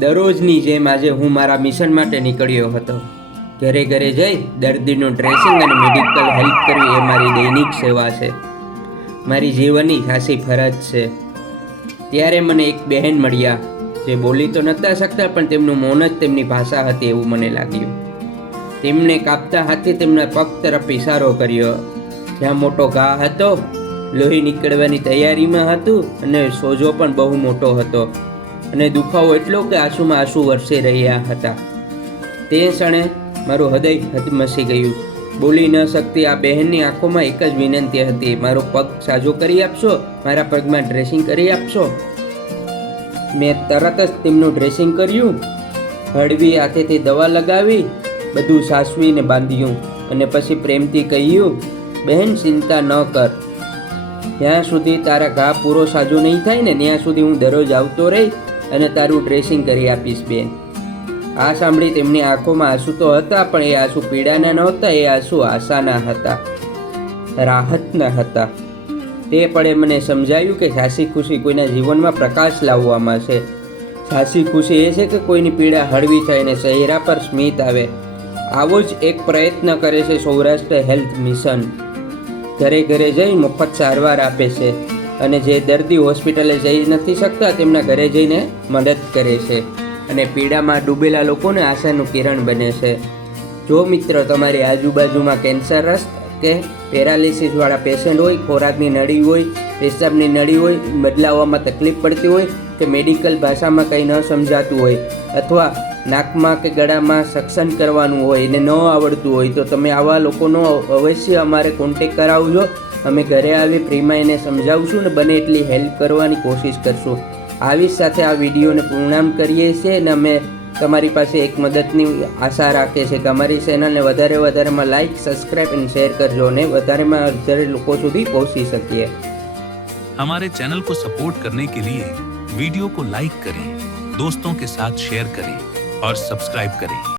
દરરોજની જેમ આજે હું મારા મિશન માટે નીકળ્યો હતો. ઘરે ઘરે જઈ દર્દીનું ડ્રેસિંગ અને મેડિકલ હેલ્પ કરવી એ મારી દૈનિક સેવા છે, મારી જીવનની ખાસી ફરજ છે. ત્યારે મને એક બહેન મળ્યા જે બોલી તો નહોતા શકતા, પણ તેમનું મૌન જ તેમની ભાષા હતી એવું મને લાગ્યું. તેમને કાપતા હાથે તેમના પગ તરફ ઇશારો કર્યો. જ્યાં મોટો ઘા હતો, લોહી નીકળવાની તૈયારીમાં હતું અને સોજો પણ બહુ મોટો હતો અને દુખાવો એટલો કે આંસુમાં આંસુ વરસી રહ્યા હતા. તે ક્ષણે મારું હૃદય હચમચી ગયું. બોલી ન શકતી આ બહેનની આંખોમાં એક જ વિનંતી હતી, મારો પગ સાજો કરી આપશો, મારા પગમાં ડ્રેસિંગ કરી આપશો. મેં તરત જ તેમનું ડ્રેસિંગ કર્યું, હળવી હાથેથી દવા લગાવી, બધું સાસવીને બાંધ્યું અને પછી પ્રેમથી કહ્યું, બહેન ચિંતા ન કર, જ્યાં સુધી તારા ઘા પૂરો સાજો નહીં થાય ને ત્યાં સુધી હું દરરોજ આવતો રહી અને તારું ડ્રેસિંગ કરી આપીશ બેન. આ સાંભળી તેમની આંખોમાં આંસુ તો હતા, પણ એ આંસુ પીડાના નહોતા, એ આંસુ આશાના હતા, રાહતના હતા. તે પળે મને સમજાયું કે સાચી ખુશી કોઈના જીવનમાં પ્રકાશ લાવવામાં છે. સાચી ખુશી એ છે કે કોઈની પીડા હળવી થાય અને ચહેરા પર સ્મિત આવે. આવો જ એક પ્રયત્ન કરે છે સૌરાષ્ટ્ર હેલ્થ મિશન. ઘરે ઘરે જઈ મફત સારવાર આપે છે અને જે દર્દી હોસ્પિટલે જઈ નથી શકતા તેમના ઘરે જઈને મદદ કરે છે અને પીડામાં ડૂબેલા લોકોને આશાનું કિરણ બને છે. જો મિત્ર તમારી આજુબાજુમાં કેન્સરગ્રસ્ત કે પેરાલિસિસવાળા પેશન્ટ હોય, ખોરાકની નળી હોય, પેશાબની નળી હોય, બદલાવવામાં તકલીફ પડતી હોય કે મેડિકલ ભાષામાં કંઈ ન સમજાતું હોય અથવા નાકમાં કે ગળામાં સક્શન કરવાનું હોય એને ન આવડતું હોય, તો તમે આવા લોકોનો અવશ્ય અમારે કોન્ટેક કરાવજો. અમે ઘરે આવી ફ્રીમાં એને સમજાવશું ને બને એટલી હેલ્પ કરવાની કોશિશ કરશું. આવી સાથે આ વિડીયોને પૂર્ણામ કરીએ છીએ અને અમે તમારી પાસે એક મદદની આશા રાખીએ છીએ કે અમારી ચેનલને વધારેમાં લાઇક, સબસ્ક્રાઇબ અને શેર કરજો અને વધારે લોકો સુધી પહોંચી શકીએ. हमारे चैनल को सपोर्ट करने के लिए वीडियो को लाइक करें, दोस्तों के साथ शेयर करें और सब्सक्राइब करें.